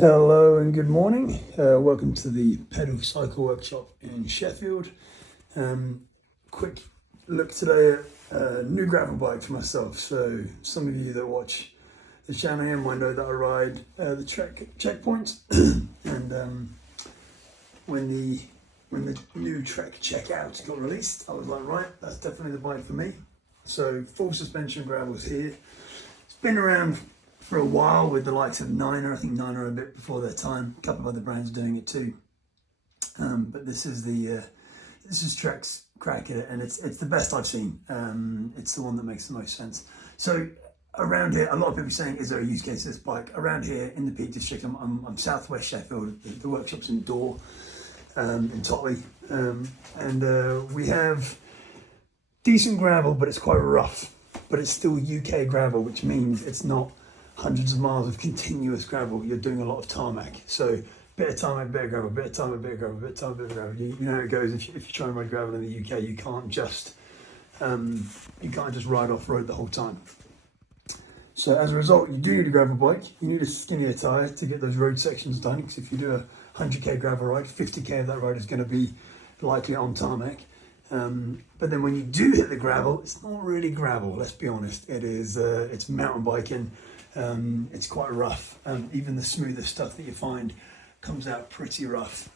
Hello and good morning. Welcome to the Pedal Cycle Workshop in Sheffield. Quick look today at a new gravel bike for myself. So some of you that watch the channel here might know that I ride the checkpoint. And when the new Trek CheckOUT got released, I was like, right, that's definitely the bike for me. So full suspension gravel's here. It's been around for a while with the likes of Niner. I think Niner a bit before their time. A couple of other brands doing it too. But this is Trek's crack at it, and it's the best I've seen. It's the one that makes the most sense. So around here, a lot of people are saying, is there a use case for this bike? Around here in the Peak District, I'm southwest Sheffield. The workshop's in Dore, in Totley, and we have decent gravel, but it's quite rough. But it's still UK gravel, which means it's not hundreds of miles of continuous gravel. You're doing a lot of tarmac. So bit of tarmac, bit of gravel, bit of tarmac, bit of gravel, bit of tarmac, bit of gravel. You know how it goes. If you try and ride gravel in the UK, you can't just ride off road the whole time. So as a result, you do need a gravel bike. You need a skinnier tyre to get those road sections done. Because if you do a 100k gravel ride, 50k of that ride is going to be likely on tarmac. But then when you do hit the gravel, it's not really gravel. Let's be honest. It is. It's mountain biking. It's quite rough. Even the smoothest stuff that you find comes out pretty rough,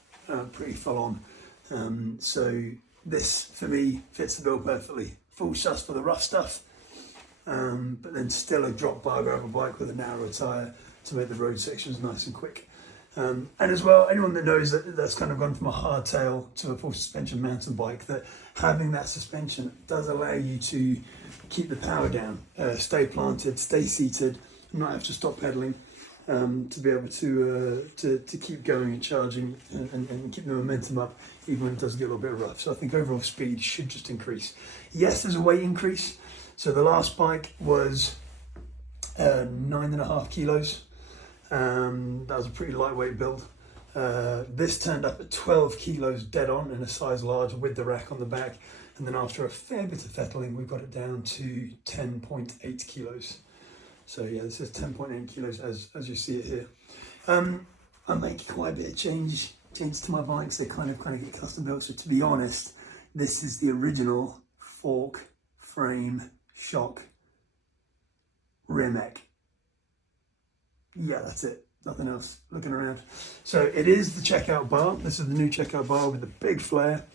pretty full on. So this, for me, fits the bill perfectly. Full sus for the rough stuff, but then still a drop bar gravel bike with a narrow tyre to make the road sections nice and quick. And as well, anyone that knows that's kind of gone from a hardtail to a full suspension mountain bike, that having that suspension does allow you to keep the power down, stay planted, stay seated, not have to stop pedaling, to be able to keep going and charging and keep the momentum up even when it does get a little bit rough. So I think overall speed should just increase. Yes, there's a weight increase. So the last bike was 9.5 kilos. That was a pretty lightweight build. This turned up at 12 kilos dead on in a size large with the rack on the back. And then after a fair bit of fettling, we got it down to 10.8 kilos. So yeah, this is 10.8 kilos as you see it here. I make quite a bit of changes to my bikes. They kind of get custom built. So to be honest, this is the original fork, frame, shock, rear mech. Yeah, that's it. Nothing else. Looking around. So it is the CheckOUT bar. This is the new CheckOUT bar with the big flare,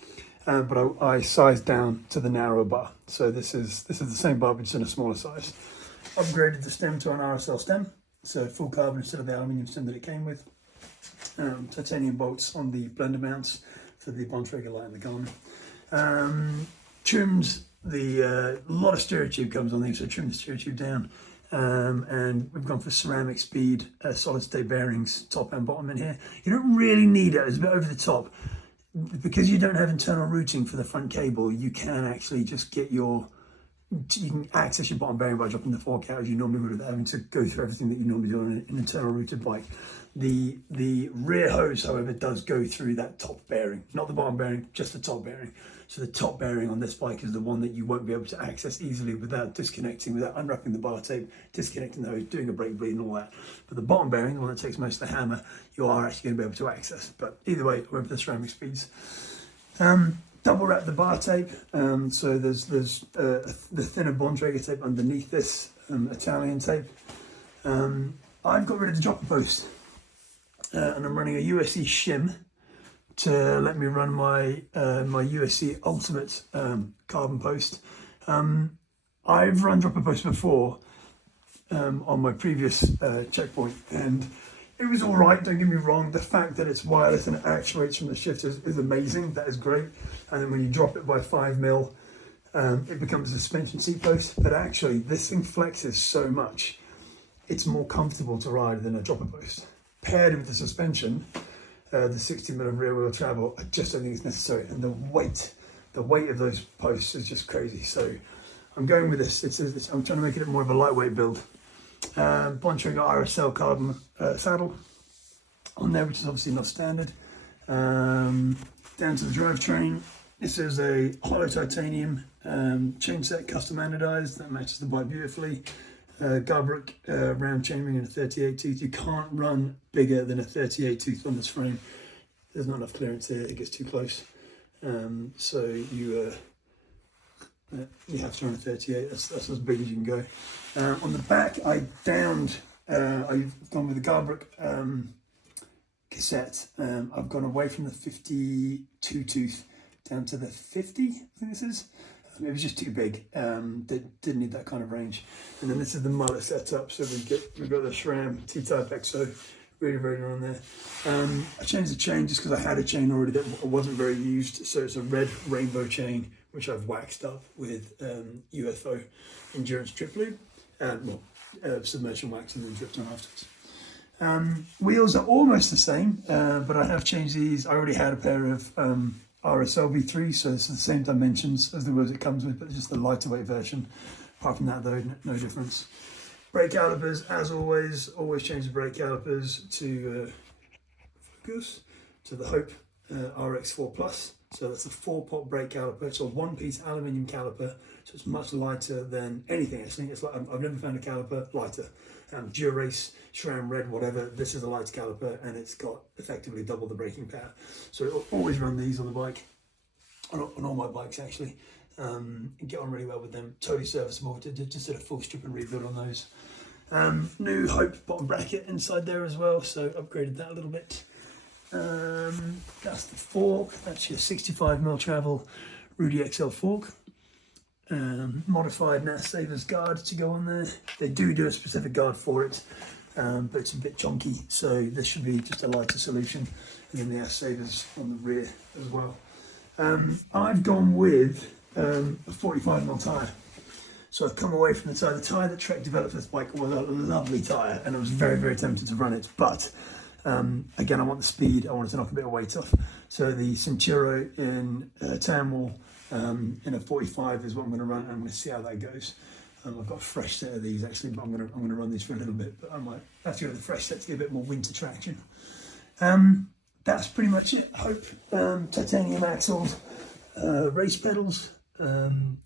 but I sized down to the narrow bar. So this is the same bar, but just in a smaller size. Upgraded the stem to an RSL stem, so full carbon instead of the aluminium stem that it came with. Titanium bolts on the blender mounts for the Bontrager light and the Garmin. Trimmed a lot of stereo tube comes on these, so trimmed the stereo tube down. And we've gone for ceramic speed, solid state bearings, top and bottom in here. You don't really need it, it's a bit over the top. Because you don't have internal routing for the front cable, you can actually just get you can access your bottom bearing by dropping the fork out as you normally would, without having to go through everything that you normally do on an internal routed bike. The rear hose, however, does go through that top bearing, not the bottom bearing, just the top bearing. So the top bearing on this bike is the one that you won't be able to access easily without disconnecting, without unwrapping the bar tape, disconnecting the hose, doing a brake bleed and all that. But the bottom bearing, the one that takes most of the hammer, you are actually going to be able to access. But either way, we're with the ceramic speeds. Double wrap the bar tape, so there's the thinner Bontrager tape underneath this Italian tape. I've got rid of the dropper post, and I'm running a USC shim to let me run my USC Ultimate carbon post. I've run dropper post before on my previous checkpoint, and it was all right, don't get me wrong. The fact that it's wireless and it actuates from the shifters is amazing. That is great. And then when you drop it by 5mm, it becomes a suspension seat post. But actually, this thing flexes so much, it's more comfortable to ride than a dropper post. Paired with the suspension, the 60mm of rear wheel travel, I just don't think it's necessary. And the weight of those posts is just crazy. So I'm going with this. I'm trying to make it more of a lightweight build. Bontrager RSL carbon saddle on there, which is obviously not standard. Down to the drivetrain. This is a hollow titanium chain set, custom anodized, that matches the bike beautifully. Garbrook round chaining and a 38 tooth. You can't run bigger than a 38 tooth on this frame. There's not enough clearance here, it gets too close. So you have to run a 38, that's as big as you can go. On the back, I've gone with the Garbrook cassette. I've gone away from the 52 tooth down to the 50, I think this is. It was just too big. They didn't need that kind of range. And then this is the mullet setup. So we've got the SRAM T-Type EXO, really on there. I changed the chain just because I had a chain already that wasn't very used. So it's a red rainbow chain, which I've waxed up with UFO endurance trip lube and submersion wax and then dripped on afterwards. Wheels are almost the same, but I have changed these. I already had a pair of RSL V3, so it's the same dimensions as the wheels it comes with, but just the lighter weight version. Apart from that though, no difference. Brake calipers, as always change the brake calipers to focus to the Hope RX4 Plus. So that's a 4-pot brake caliper. It's a 1-piece aluminium caliper, so it's much lighter than anything actually. It's like I've never found a caliper lighter. Durace, SRAM Red, whatever. This is a lighter caliper, and it's got effectively double the braking power. So it'll always run these on the bike, on all my bikes actually, and get on really well with them. Totally serviceable. Just did a full strip and rebuild on those. New Hope bottom bracket inside there as well, so upgraded that a little bit. That's the fork. That's your 65mm travel Rudy XL fork. Modified NAS Savers guard to go on there. They do a specific guard for it, but it's a bit chunky, so this should be just a lighter solution. And then the NAS Savers on the rear as well. I've gone with a 45mm tyre. So I've come away from the tyre. The tyre that Trek developed for this bike was a lovely tyre, and I was very tempted to run it, but again, I want the speed. I wanted to knock a bit of weight off. So the Cinturo in Tamwall in a 45 is what I'm going to run, and I'm going to see how that goes. I've got a fresh set of these actually, but I'm going to run these for a little bit. But I might have to go with the fresh set to get a bit more winter traction. That's pretty much it. Hope titanium axles, race pedals,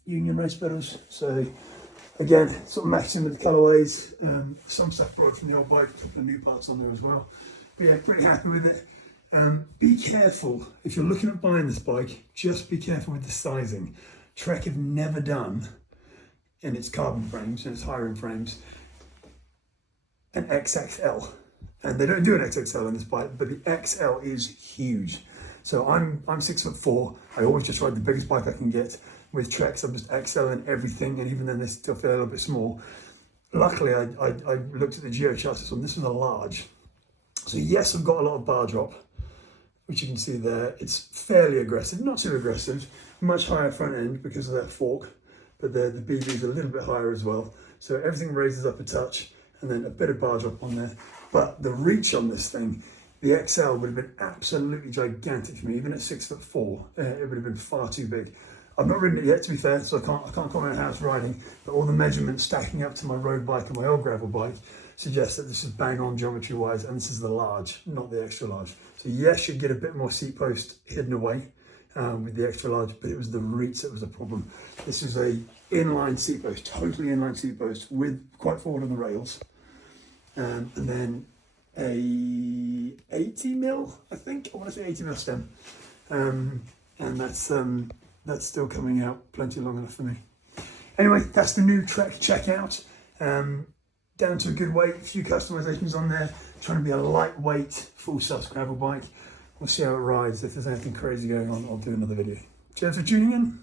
Union race pedals. So again, sort of matching with the colourways. Some stuff brought from the old bike, a couple of new parts on there as well. But yeah, pretty happy with it. Be careful if you're looking at buying this bike. Just be careful with the sizing. Trek have never done, in its carbon frames and its higher end frames, an XXL, and they don't do an XXL in this bike, but the XL is huge. So I'm 6'4". I always just ride the biggest bike I can get. With Treks, I'm just XL in everything, and even then they still feel a little bit small. Luckily, I looked at the Geo chassis on this one, a large. So yes, I've got a lot of bar drop, which you can see there. It's fairly aggressive, not too aggressive, much higher front end because of that fork, but the BB is a little bit higher as well. So everything raises up a touch, and then a bit of bar drop on there. But the reach on this thing, the XL would have been absolutely gigantic for me. Even at 6'4", it would have been far too big. I've not ridden it yet, to be fair, so I can't comment on how it's riding, but all the measurements stacking up to my road bike and my old gravel bike suggest that this is bang on geometry wise, and this is the large, not the extra large. So yes, you'd get a bit more seat post hidden away with the extra large, but it was the reach that was the problem. This is a inline seat post, totally inline seat post, with quite forward on the rails, and then a 80mm, I think, I want to say 80mm stem, and that's still coming out plenty long enough for me. Anyway, that's the new Trek CheckOUT. Down to a good weight, a few customizations on there. Trying to be a lightweight, full sus gravel bike. We'll see how it rides. If there's anything crazy going on, I'll do another video. Cheers for tuning in.